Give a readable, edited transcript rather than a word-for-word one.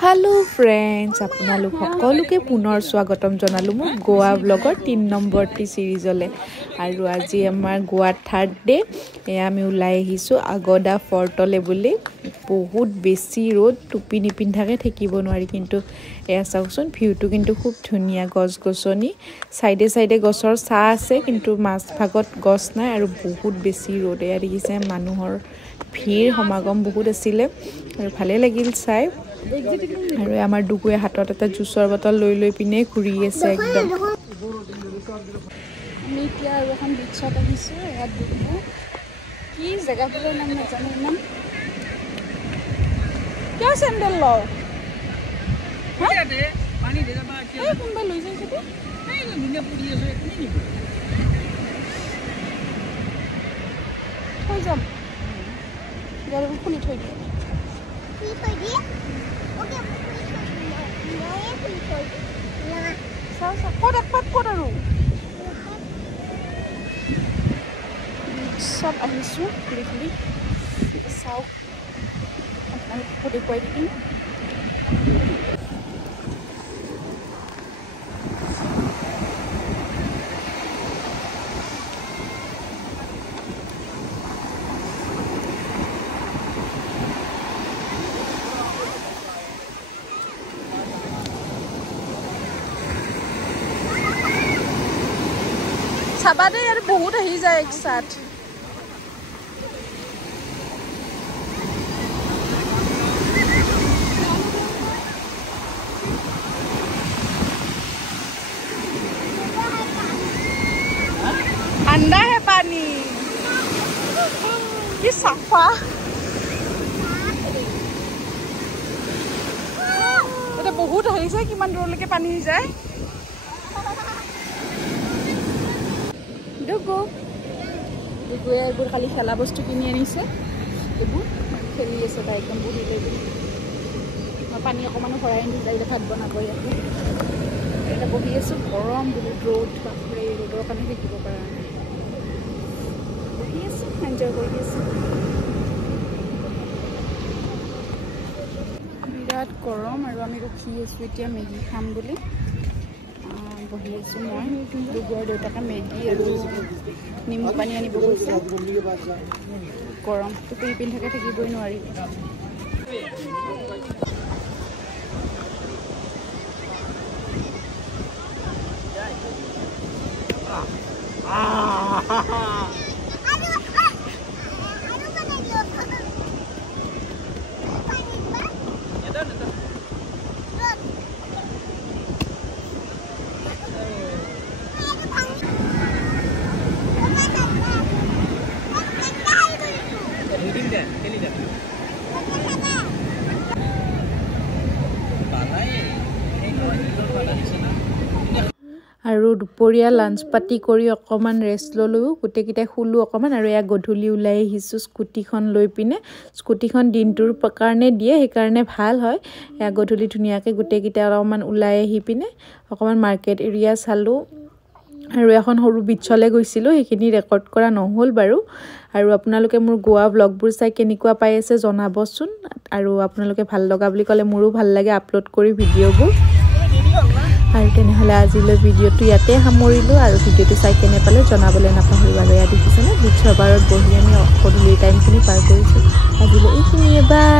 hello friends आपनालोक सकलोके पुनर स्वागतम जनालो मोर Goa bagger 3 number सीरीजले आरु আজি आमार गोवा थर्ड डे आमी उलाई आहिसु आगदा फोर्टले बुली बहुत बेसी रोड टुपी निपिन्धाके থাকিব নোৱাৰি কিন্তু এয়া চাওকচোন ভিউটো কিন্তু খুব ধুনিয়া গছ গছনি সাইডে সাইডে গছৰ ছা আছে কিন্তু মাছ ভাগত গছ নাই আৰু বহুত বেছি रोड এয়া দেখিছে মানুহৰ ভিৰ সমাগম বহুত আছিল আৰু ভালে লাগিল চাই আৰু আমাৰ দুগুয়ে হাতত এটা জুসৰ বটল লৈ লৈ পিনে ঘুৰি আছে একদম আমি এতিয়া আৰু এখন বিচত আহিছো ইয়াত দেখো কি জায়গাটোৰ নাম নাজানো ইমান কিয় চেন্ডেল ল হ্যাঁ পানী দে যাবা কি কোনবা লৈ যাই সেইটো এই দুনিয়া পুৰি আছে একনি নিব হৈ যাম ইয়াৰ খুলি থৈ দিও কি থৈ দিয়ে ওকে सब আহিছো ঘুৰি চাও আপোনাক দেখুৱাই দিম साबादे यार बहुत ही जाए एक साथ ठंडा है पानी कि साफा এটা বহুত আহিছে কিমান দূৰলৈকে পানী যায় দুগু এবোৰ খালি খেলা বস্তু কিনি আনিছে এবোৰ খেলি আছে তাই একদম বহি লৈ পানী অকমানো ভৰাই আনি যাইলে ভাত বনাব ইয়াতে এটা বহি আছো গৰম বহুত ৰ'দ বাপৰে ৰ'দৰ কাৰণে থাকিব পৰা নাই বহি আছো এনজয় কৰি আছো বিৰাট গৰম আৰু আমি ৰখি আছো এতিয়া মেগী খাম বুলি বহি আছো মই দুগুৰ দেউতাকে মেগী আৰু নিমু পানী আনিব গৈছে গৰম টুপি পিন্ধাকে থাকিবই নোৱাৰি আৰু দুপৰীয়া লাঞ্চ পাতি কৰি অকমান ৰেষ্ট ললো গুটেকিটা খুলু অকমান আৰু এয়া গধুলি উলাই আহিছো স্কুটিখন লৈ পিনে স্কুটিখন দিনটোৰ কাৰণে দিয়ে সেই কাৰণে ভাল হয় এয়া গধুলি ধুনিয়াকে গুটেকিটা অকমান উলাই আহি পিনে অকমান মাৰ্কেট এৰিয়া চালো আৰু এখন সৰু বিচলে গৈছিলো সেইখিনি ৰেকৰ্ড কৰা নহল বাৰু আৰু আপোনালোকে মোৰ গোৱা ব্লগবোৰ চাই কেনেকুৱা পাই আছে জনাবচোন আৰু আপোনালোকে ভাল লগা বুলি কলে মোৰো ভাল লাগে আপলোড কৰি ভিডিঅ'বোৰ আৰু তেনেহলে আজিলৈ ভিডিঅ'টো ইয়াতে সামৰিলো আৰু ভিডিঅ'টো চাই কেনে পালে জনাবলৈ নাপাহৰিবা আৰু ইয়া দেখিছেনে বিচৰ বাৰত বহি আমি গধূলি টাইমখিনি পাৰ কৰিছো আজিলৈ এইখিনিয়ে বাই